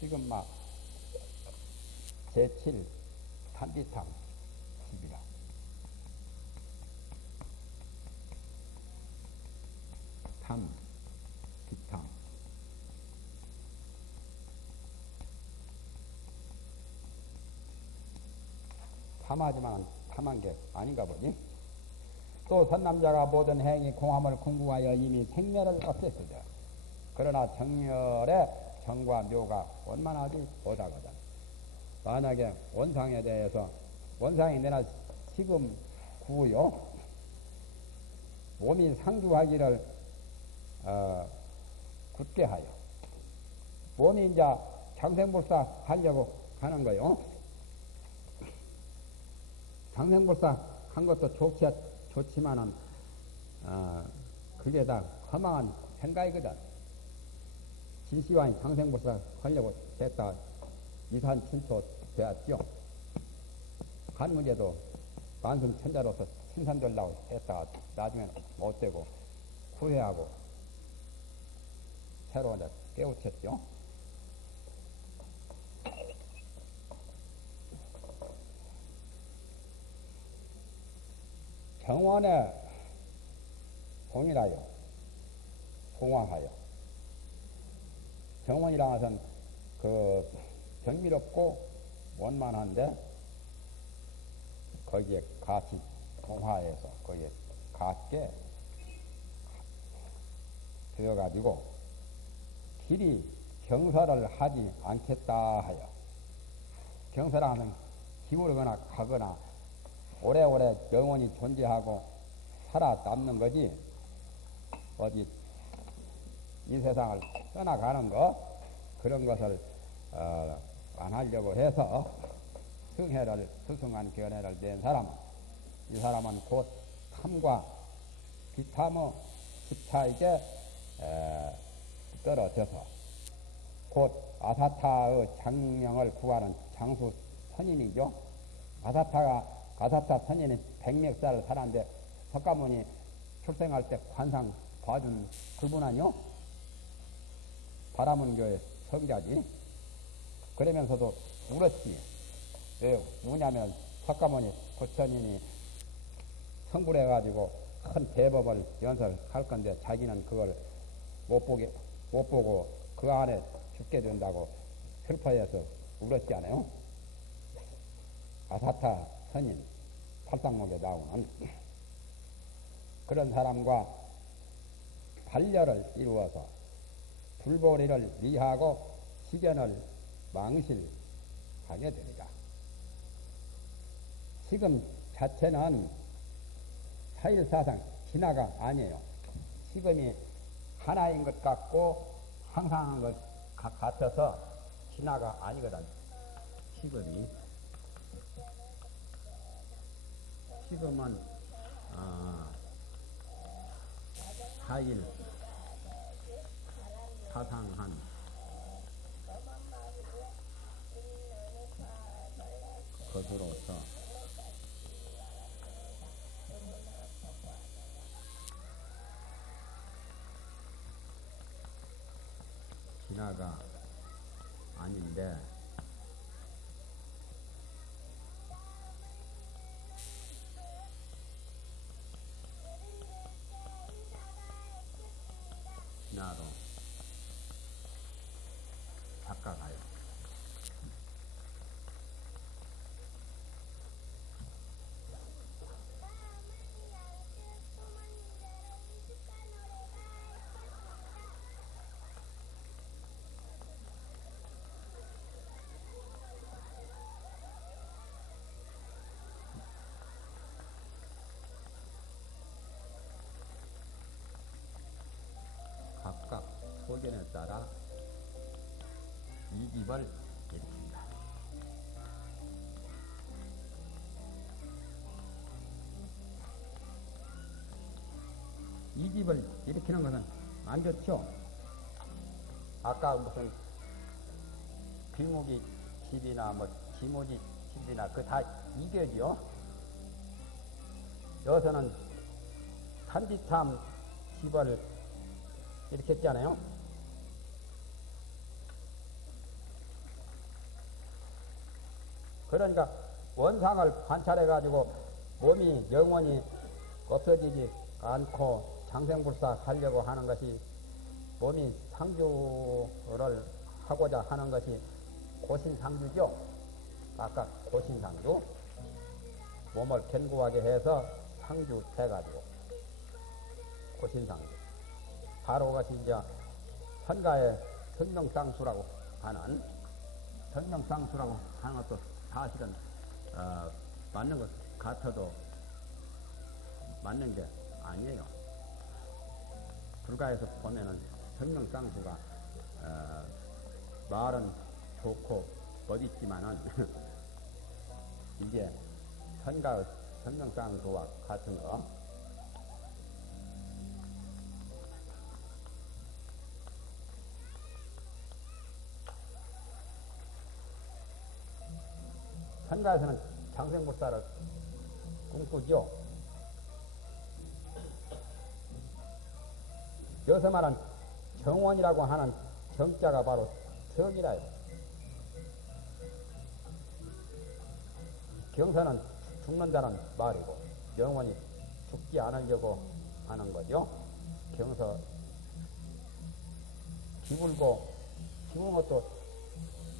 지금 막 제7 탄비탕 집이라. 탐, 비탕. 탐하지만 탐한 게 아닌가 보니. 또 선남자가 모든 행위 공함을 궁구하여 이미 생멸을 없앴으되 그러나 정멸의 정과 묘가 원만하지 못하거든. 만약에 원상에 대해서 원상이 내나 지금 구요 몸이 상주하기를 굳게 하여 몸이 이제 장생불사 하려고 하는 거요. 장생불사 한 것도 좋지만은 그게 다 허망한 생각이거든. 진시황이 장생불사 하려고 됐다 이산친초 되었죠. 간문제도 만승천자로서 생산되려고 했다가 나중에 못되고 후회하고 새로 이제 깨우쳤죠. 정원에 공이라요. 공황하여. 정원이라 해서는 그 정밀없고 원만한데 거기에 같이 공화해서 거기에 같게 되어가지고 길이 경설을 하지 않겠다 하여. 경설하는 기울거나 가거나 오래오래 영원히 존재하고 살아남는 거지 어디 이 세상을 떠나가는 것 그런 것을 안 하려고 해서 승해를 스승한 견해를 낸 사람, 이 사람은 곧 탐과 비탐의 집타에게 떨어져서 곧 아사타의 장명을 구하는 장수 선인이죠. 아사타 선인이 100몇 살을 살았는데 석가모니 출생할 때 관상 봐준 그분 아니요? 바라문교의 성자지. 그러면서도 울었지. 왜 우냐면 석가모니 부처님이 성불해가지고 큰 대법을 연설할 건데 자기는 그걸 못 보고 그 안에 죽게 된다고 슬퍼해서 울었지 않아요? 아사타 선인 팔당목에 나오는 그런 사람과 반려를 이루어서 불보리를 위하고 시견을 망실하게 되리라. 지금 자체는 사일사상 진화가 아니에요. 지금이 하나인 것 같고 항상한 것 같아서 진화가 아니거든. 지금은 사일 사상한 것으로서 진화가 아닌데 진화로 착각하여 각각 소견에 따라 이집을 일으킨다. 이집을 일으키는 것은 안 좋죠. 아까 무슨 빌무기 집이나 뭐 지모지 집이나 그 다 이겨지요. 여기서는 탄비탐 집을 이렇게 했잖아요. 그러니까 원상을 관찰해가지고 몸이 영원히 없어지지 않고 장생불사 하려고 하는 것이 몸이 상주를 하고자 하는 것이 고신상주죠. 아까 고신상주. 몸을 견고하게 해서 상주 해가지고 고신상주. 바로 그것이 이제 선가의 성명상수라고 하는 것도 사실은 맞는 것 같아도 맞는 게 아니에요. 불가에서 보면은 성명상수가 말은 좋고 멋있지만은 이게 선가의 성명상수와 같은 거. 선가에서는 장생불사를 꿈꾸죠. 여기서 말한 정원이라고 하는 정자가 바로 정이라요. 경서는 죽는다는 말이고 영원히 죽지 않으려고 하는 거죠. 경서 기울고 기운 것도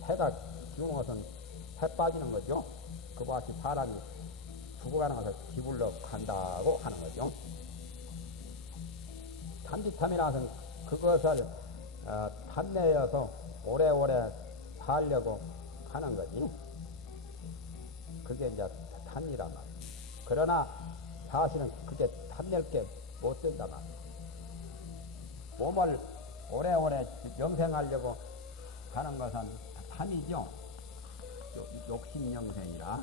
해가 기운 것은 해 빠지는 거죠. 그와 같이 사람이 죽어가는 것을 기울러 간다고 하는 거죠. 탐지탐이라서는 그것을 탐내어서 오래오래 살려고 하는 거지. 그게 이제 탐이란 말이야. 그러나 사실은 그게 탐낼 게 못 된단 말이야. 몸을 오래오래 영생하려고 하는 것은 탐이죠. 욕심영생이라.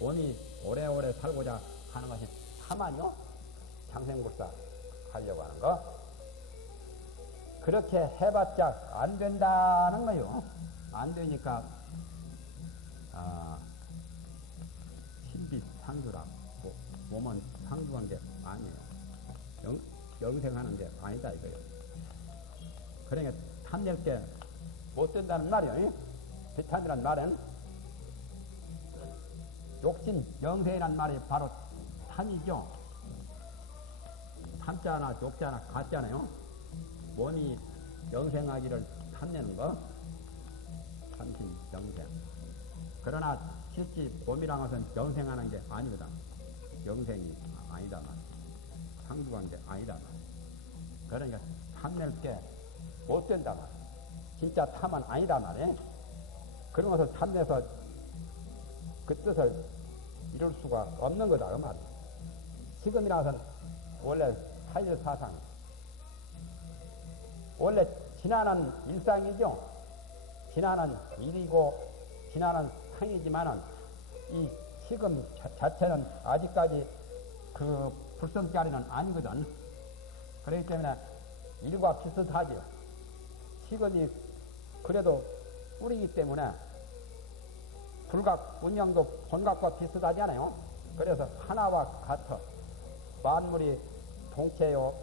몸이 오래오래 살고자 하는 것이 탐아니요? 장생불사 하려고 하는 거. 그렇게 해봤자 안 된다는 거요. 안 되니까 신비상주라. 몸은 상주한 게 아니에요. 영생하는 게 아니다 이거예요. 그러니까 탐낼 게 못 된다는 말이에요. 비탄이란 말은 욕심 영생이란 말이 바로 탐이죠. 탐자나 욕자나 같잖아요. 몸이 영생하기를 탐내는 거. 탐심 영생. 그러나 실제 몸이란 것은 영생하는 게 아니거든. 영생이 아니다 말. 상주한 게 아니다 말. 그러니까 탐낼 게 못 된다 말. 진짜 탐은 아니다 말이에요. 그런 것을 탐내서 그 뜻을 이룰 수가 없는 거다 그 말이에요. 지금이라서는 원래 타일사상, 원래 지나는 일상이죠. 지나는 일이고 지나는 상이지만은 이 지금 자체는 아직까지 그 불성자리는 아니거든. 그렇기 때문에 일과 비슷하죠. 지금이 그래도 뿌리기 때문에 불각 운영도 본각과 비슷하지 않아요. 그래서 하나와 같아. 만물이 동체요,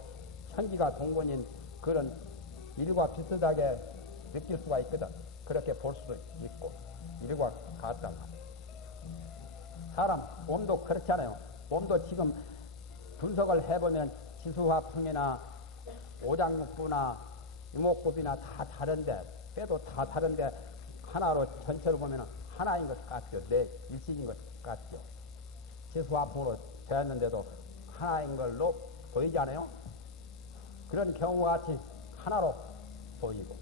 천지가 동본인 그런 일과 비슷하게 느낄 수가 있거든. 그렇게 볼 수도 있고, 일과 같단 말이야. 사람 몸도 그렇잖아요. 몸도 지금 분석을 해보면 지수화풍이나 오장육부나 이목구비나 다 다른데, 뼈도 다 다른데, 하나로 전체로 보면 하나인 것 같죠. 내 일식인 것 같죠. 지수화풍으로 되었는데도 하나인 걸로 보이지 않아요? 그런 경우와 같이 하나로 보이고,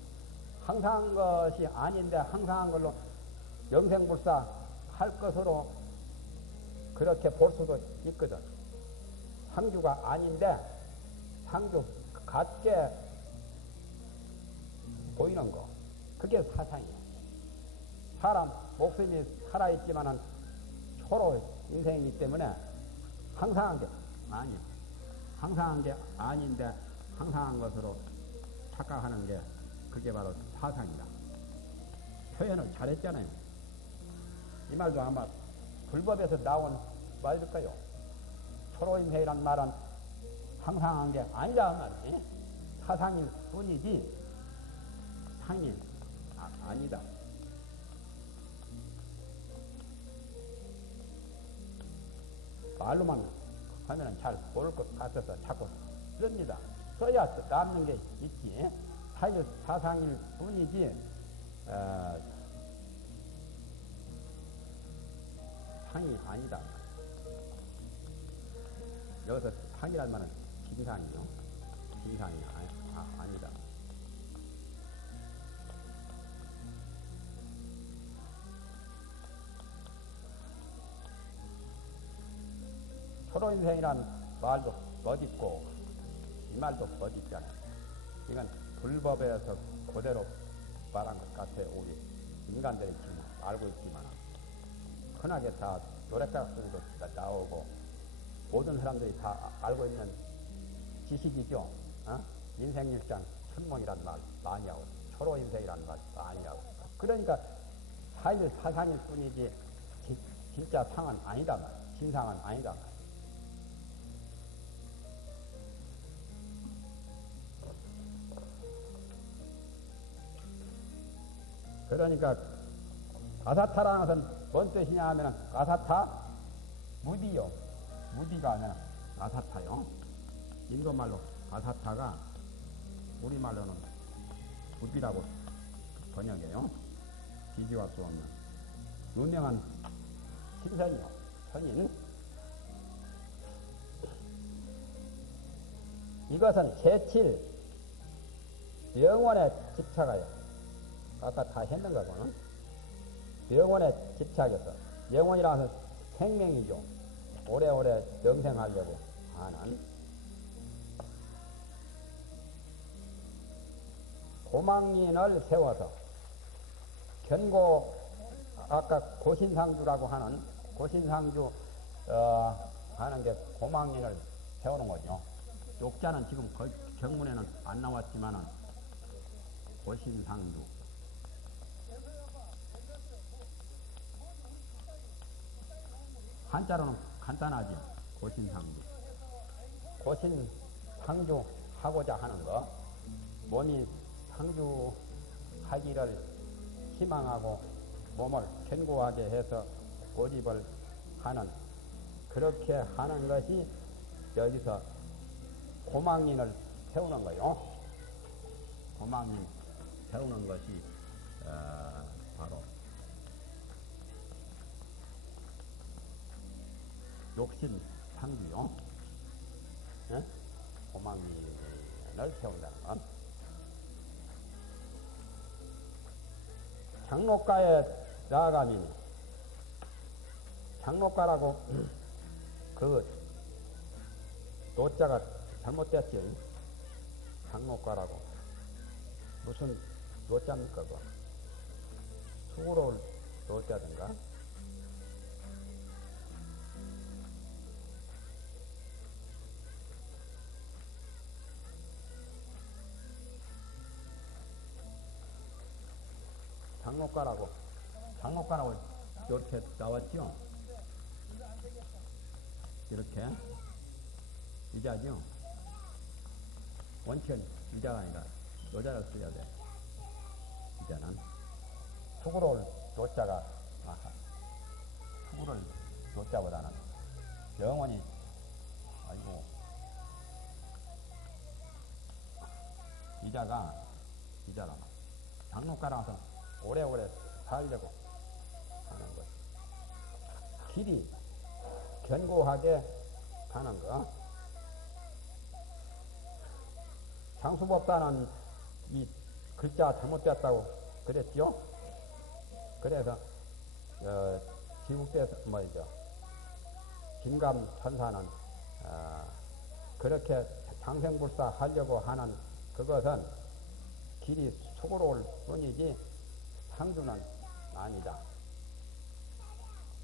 항상한 것이 아닌데 항상한 걸로 영생불사 할 것으로 그렇게 볼 수도 있거든. 상주가 아닌데 상주 같게 보이는 거, 그게 사상이야. 사람 목숨이 살아있지만은 초로 인생이기 때문에 항상한 게 아니야. 항상한 게 아닌데 항상한 것으로 착각하는 게 그게 바로 사상이다. 표현을 잘했잖아요. 이 말도 아마 불법에서 나온 말일까요? 초로인생이란 말은 항상한 게 아니라 말이지. 사상일 뿐이지 상이 아니다. 말로만 하면은 잘 모를 것 같아서 자꾸 씁니다. 써야 남는 게 있지. 사상일 뿐이지, 상이 아니다. 여기서 상이란 말은 징상이요. 징상이 아니다. 초로인생이란 말도 멋있고 이 말도 멋있잖아요. 이건 불법에서 그대로 말한 것 같아요. 우리 인간들이 지금 알고 있지만 흔하게 다 노랫가락 소리도 다 나오고 모든 사람들이 다 알고 있는 지식이죠. 인생일장 천문이란 말 많이 하고 초로인생이란 말 많이 하고 그러니까 사상일 뿐이지 진짜 상은 아니다 말, 진상은 아니다 말. 그러니까 가사타라는 것은 뭔 뜻이냐 하면 가사타 무디요. 무디가 아니라 가사타요. 인도말로 가사타가 우리말로는 무디라고 번역해요. 비교할 수 없는 유명한 신선이요. 선인. 이것은 제7 영원에 집착하여 아까 다 했는 거고는 영원에 집착해서 영원이라는 생명이죠. 오래오래 영생하려고 하는 고망린을 세워서 견고 아까 고신상주라고 하는 고신상주 하는 게 고망린을 세우는 거죠. 욕자는 지금 거의 경문에는 안 나왔지만은 고신상주 한자로는 간단하지. 고신상주. 고신상주 하고자 하는 거, 몸이 상주하기를 희망하고 몸을 견고하게 해서 고집을 하는, 그렇게 하는 것이 여기서 고망린을 세우는 거요. 고망린 세우는 것이 바로 욕심 상주요. 고망린을 세운다는 건 장로가에 나아가면 장로가라고 그 노자가 잘못됐지. 장로가라고 무슨 노자입니까? 그거 수고로울 노자든가 장로가라고 이렇게 나왔죠. 이렇게 이자죠. 원칙은 이자가 아니라 여자를 써야 돼. 이자는 수고로울 노자가 수고로울 노자보다는 영원히 이자가 장로가라서 오래오래 살려고 하는 것. 길이 견고하게 가는 거. 장수법사는 이 글자 잘못됐다고 그랬죠. 그래서 지국대 김감천사는 그렇게 장생불사 하려고 하는 그것은 길이 수고로울 뿐이지 상주는 아니다.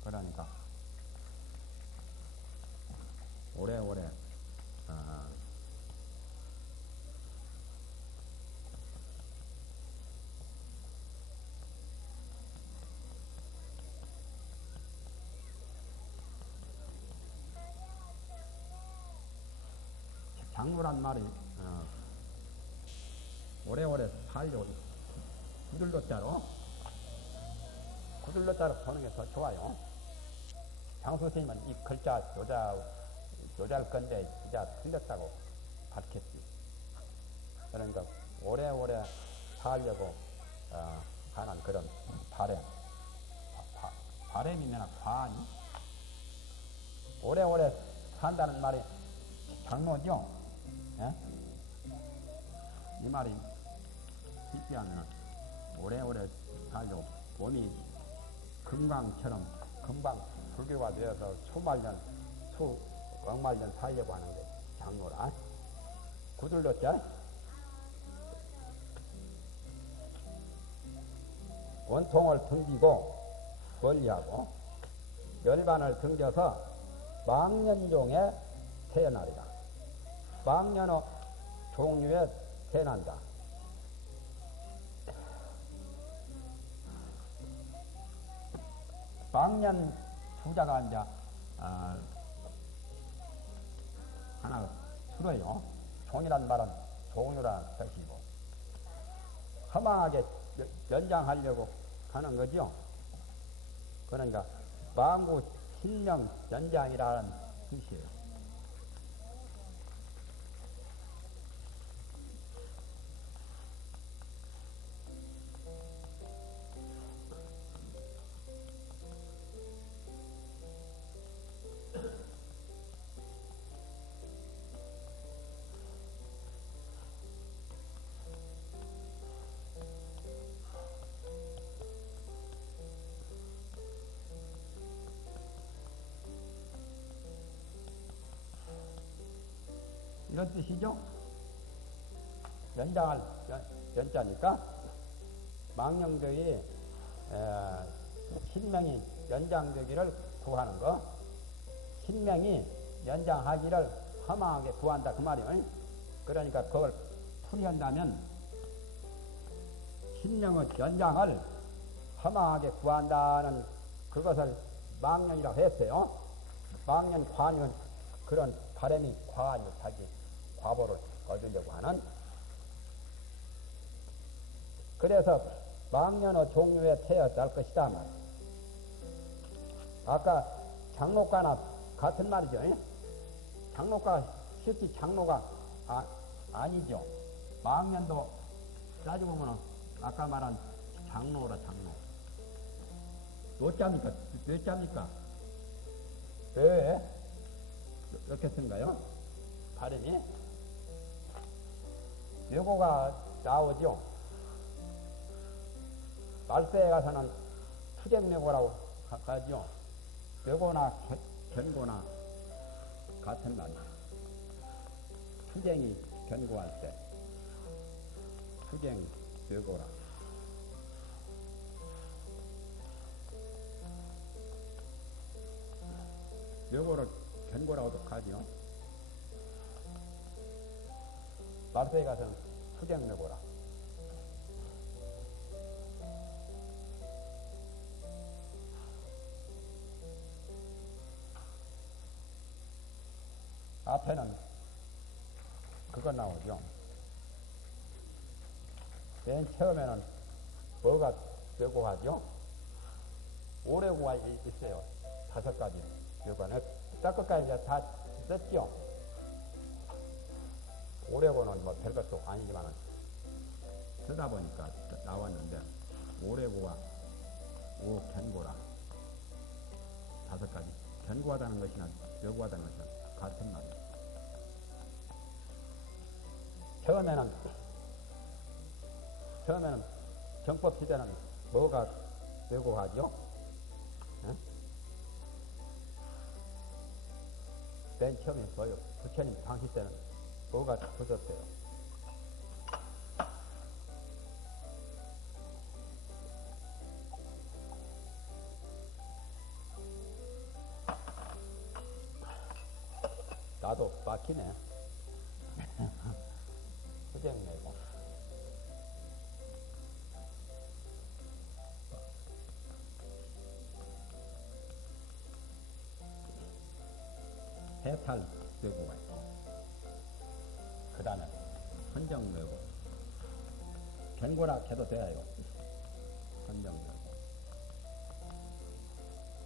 그러니까 오래오래 장로란 말이 오래오래 살려고 구들로자로 보는 게 더 좋아요. 장수 스님은 이 글자 조자할 건데 진짜 틀렸다고 밝혔지. 그러니까 오래오래 살려고 하는 그런 바램이면 과하니 오래오래 산다는 말이 장로죠. 예? 이 말이 쉽지 않으나 오래오래 살려고 몸이 금광처럼 금방 불교가 되어서 수억만 년 살려고 하는 게 장로라. 구들로자 원통을 등지고 권리하고 열반을 등져서 망년종에 태어나리라. 망년의 종류에 태어난다. 망년 부자가 이제 하나 줄어요. 종이란 말은 종류라는 뜻이고 허망하게 연장하려고 하는 거죠. 그러니까 망구 신명 연장이라는 뜻이에요. 이런 뜻이죠. 연장할 연자니까 망령들이 신명이 연장되기를 구하는 거, 신명이 연장하기를 허망하게 구한다 그 말이에요. 그러니까 그걸 풀이한다면 신명의 연장을 허망하게 구한다는 그것을 망령이라고 했어요. 망령 관은 그런 바람이 과하니 자기 과보를 얻으려고 하는. 그래서 망년의 종류에 태어날 것이다 말. 아까 장로가나 같은 말이죠. 장로가 실제 장로가 아니죠. 망년도 따지고 보면 아까 말한 장로라 장로. 몇 자입니까? 몇 자입니까? 왜? 이렇게 쓴가요? 발음이? 묘고가 나오죠. 말세에 가서는 투쟁묘고라고 하죠. 묘고나 견고나 같은 말이에요. 투쟁이 견고할 때 투쟁 묘고라. 묘고를 견고라고도 하죠. 말세에 가서는 투쟁 묘고라. 앞에는 그거 나오죠. 맨 처음에는 뭐가 묘고하죠? 오래고가 있어요. 5가지 묘고는 딱 끝까지 이제 다 썼죠. 오래고는 뭐 별것도 아니지만 쓰다 보니까 나왔는데 오래고와 오견고라 5가지. 견고하다는 것이나 묘고하다는 것이나 같은 말이에요. 처음에는 정법 시대는 뭐가 묘고하죠? 응? 맨 처음에 뭐요? 부처님 당시 때는 뭐가 굳었어요? 나도 막히네. 후쟁내고. 해탈 묘고가 있고, 그 다음에 헌정 묘고, 견고라 해도 돼요.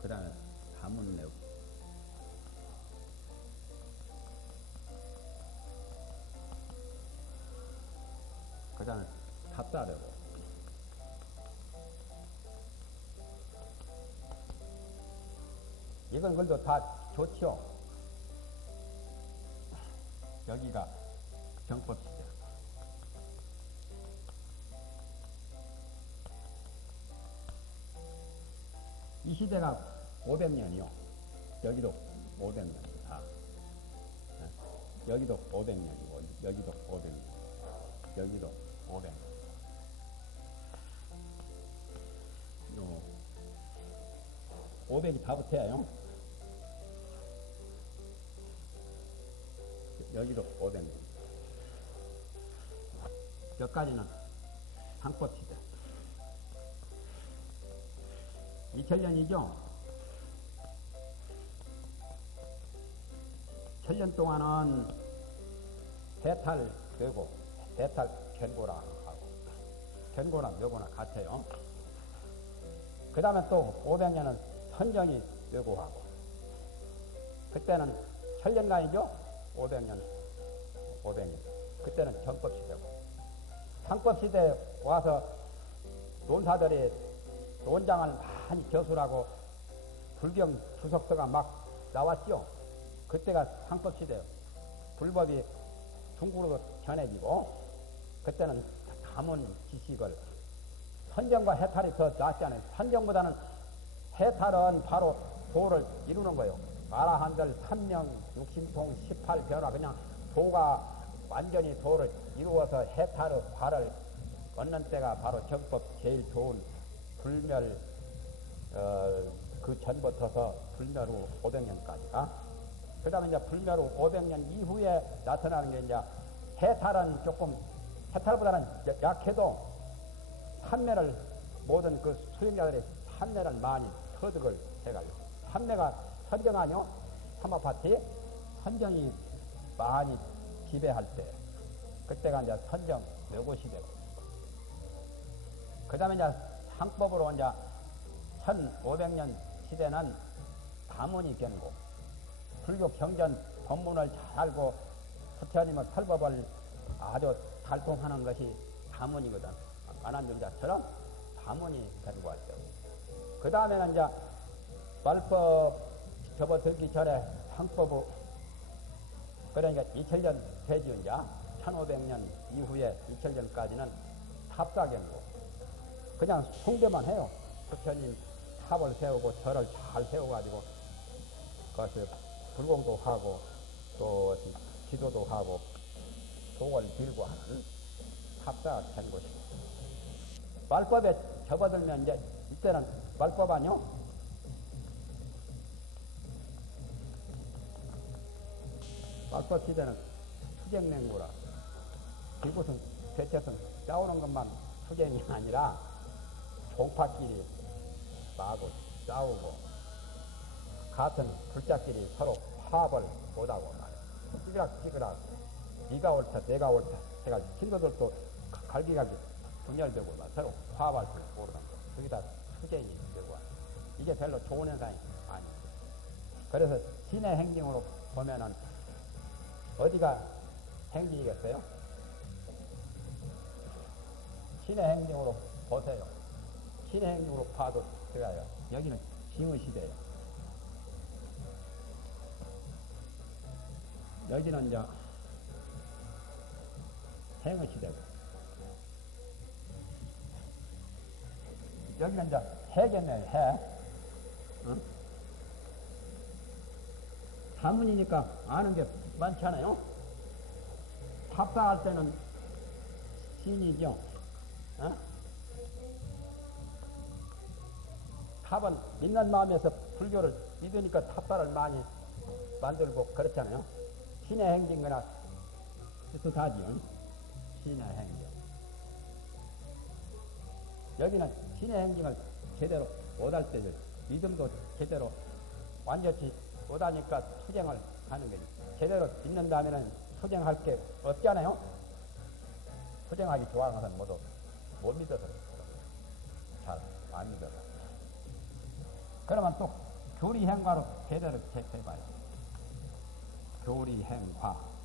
그 다음에 가문 내고, 그 다음에 탑사되고, 이건 그래도 다 좋죠. 여기가 정법시대. 이 시대가 500년이요. 여기도 500년이고 다. 여기도 500년이고 여기도 500년. 여기도 500년. 500이 다 붙어요. 여기도 500년. 여기까지는 상법시대. 2000년이죠. 1000년 동안은 해탈되고, 해탈 견고라 하고, 견고나 묘고나 같아요. 그 다음에 또 500년은 선정이 되고 하고, 그때는 1000년간이죠. 500년. 그때는 정법시대고, 상법시대에 와서 논사들이 논장을 많이 저술하고 불경 주석서가 막 나왔죠. 그때가 상법시대예요. 불법이 중국으로도 전해지고, 그때는 가문 지식을, 선정과 해탈이 더 낫잖아요. 선정보다는 해탈은 바로 도를 이루는 거예요. 아라한들 3명 60통 18변화, 그냥 도가 완전히 도를 이루어서 해탈의 발을 얻는 때가 바로 정법 제일 좋은 불멸, 그 전부터서 불멸 후 500년까지가. 그 다음에 이제 불멸 후 500년 이후에 나타나는 게 이제 해탈은 조금, 해탈보다는 약해도 판매를, 모든 그 수행자들이 판매를 많이 터득을 해가지고, 판매가 선정하뇨? 삼아파티 선정이 많이 지배할 때, 그때가 이제 선정 묘고시대고, 그 다음에 이제 상법으로 이제 1500년 시대는 가문이 견고, 불교 경전 법문을 잘 알고 부처님의 설법을 아주 달동하는 것이 가문이거든. 안한존자처럼 가문이 견고할 때고, 그 다음에는 이제 말법 접어들기 전에 상법의, 그러니까 2000년 되지. 이제 1500년 이후에 2000년까지는 탑사견고, 그냥 숭배만 해요. 부처님 탑을 세우고 절을 잘 세워가지고 그것을 불공도 하고 또 기도도 하고 속을 빌고 하는 탑사견 곳이고, 말법에 접어들면 이제 이때는 말법 아니요? 말법 시대는 투쟁맹구라. 이곳은 대체선 싸우는 것만 투쟁이 아니라 종파끼리 마고 싸우고, 같은 불자끼리 서로 화합을 못하고 말이야. 찌그락찌그락 네가 옳다 내가 옳다 해가지고 친구들도 갈기갈기 분열되고 막 서로 화합할 줄 모르는 거. 그게 다 투쟁이 되고, 이게 별로 좋은 현상이 아닙니다. 그래서 신의 행정으로 보면은 어디가 행진이겠어요? 신의 행정으로 보세요. 신의 행정으로 봐도 들어가요. 여기는 징의 시대예요. 여기는 이제 행의 시대고, 여기는 이제 해겠네요. 해. 응? 가문이니까 아는 게 많잖아요. 탑사할 때는 신이죠. 어? 탑은 믿는 마음에서 불교를 믿으니까 탑사를 많이 만들고 그렇잖아요. 신의 행진거나 비슷하지요. 신의 행진. 여기는 신의 행진을 제대로 못할 때죠. 믿음도 제대로 완전히 못하니까 투쟁을 하는 거지. 제대로 믿는다면은 투쟁할 게 없잖아요. 투쟁하기 좋아하는 것은 모두 못 믿어서 잘 안 믿어서. 그러면 또 교리행과로 제대로 체크해봐요. 교리행과.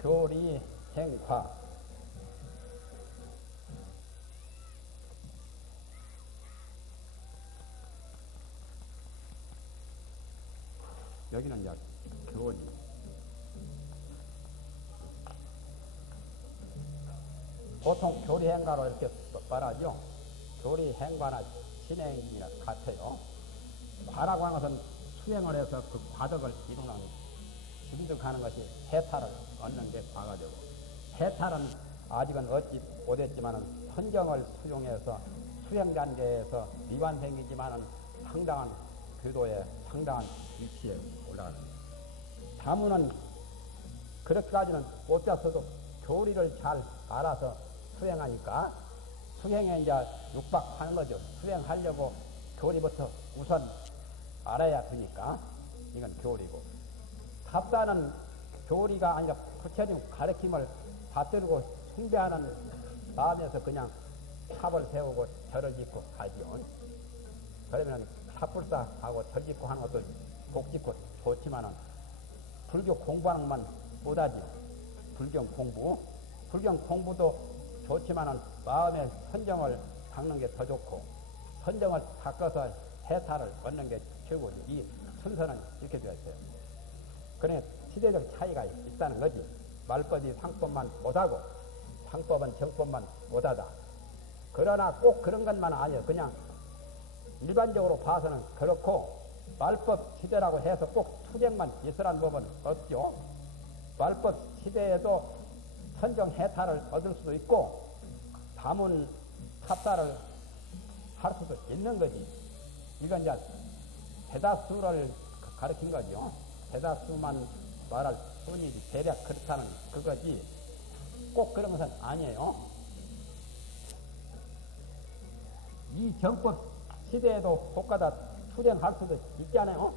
교리행과. 여기는 이제 교리. 보통 교리행과로 이렇게 말하죠. 교리행과나 진행이나 같아요. 과라고 하는 것은 수행을 해서 그 과덕을 이루는 진득하는 것이 해탈을 얻는 게 과거되고, 해탈은 아직은 얻지 못했지만은 선정을 수용해서 수행 단계에서 미완생이지만은 상당한 교도에 상당한 위치에 올라가는 거예요. 다문은 그렇게까지는 못 잡서도 교리를 잘 알아서 수행하니까 수행에 이제 육박하는 거죠. 수행하려고 교리부터 우선 알아야 되니까 이건 교리고, 탑사는 교리가 아니라 부처님 가르침을 받들고 숭배하는 마음에서 그냥 탑을 세우고 절을 짓고 하지요. 그러면 탑불사하고 절 짓고 하는 것도 복 짓고 좋지만은 불교 공부하는 것만 못하지요. 불경 공부도 좋지만은 마음의 선정을 닦는 게 더 좋고, 선정을 닦아서 해탈을 얻는 게 최고지. 이 순서는 이렇게 되어 있어요. 그러니 시대적 차이가 있다는 거지. 말법이 상법만 못하고 상법은 정법만 못하다. 그러나 꼭 그런 것만 아니에요. 그냥 일반적으로 봐서는 그렇고, 말법 시대라고 해서 꼭 투쟁만 있으란 법은 없죠. 말법 시대에도 선정 해탈을 얻을 수도 있고 다문 탑사를 할 수도 있는 거지. 이건 이제 대다수를 가르친 거죠. 대다수만 말할 뿐이지 대략 그렇다는 그거지 꼭 그런 것은 아니에요. 이 정법 시대에도 복가다 투쟁할 수도 있잖아요.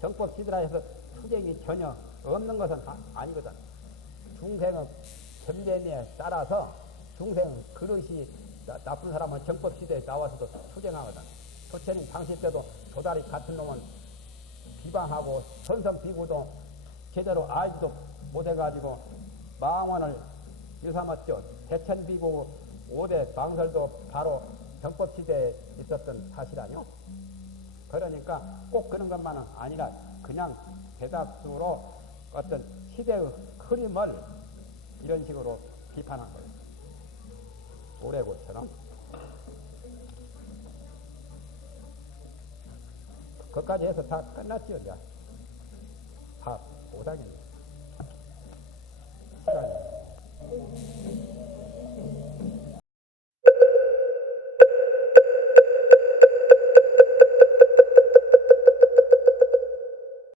정법 시대라 해서 투쟁이 전혀 없는 것은 아니거든. 중생의 견변에 따라서 중생 그릇이 나쁜 사람은 정법 시대에 나와서도 투쟁하거든. 부처님 당시 때도 도다리 같은 놈은 비방하고 선성 비구도 제대로 알지도 못해가지고 망원을 일삼았죠. 대천 비구 5대 망설도 바로 정법 시대에 있었던 사실 아니요. 그러니까 꼭 그런 것만은 아니라 그냥 대다수로 어떤 시대의 흐름을 이런 식으로 비판한 거예요. 오래고처럼. 그것까지 해서 다 끝났죠, 이제. 다 못하겠네.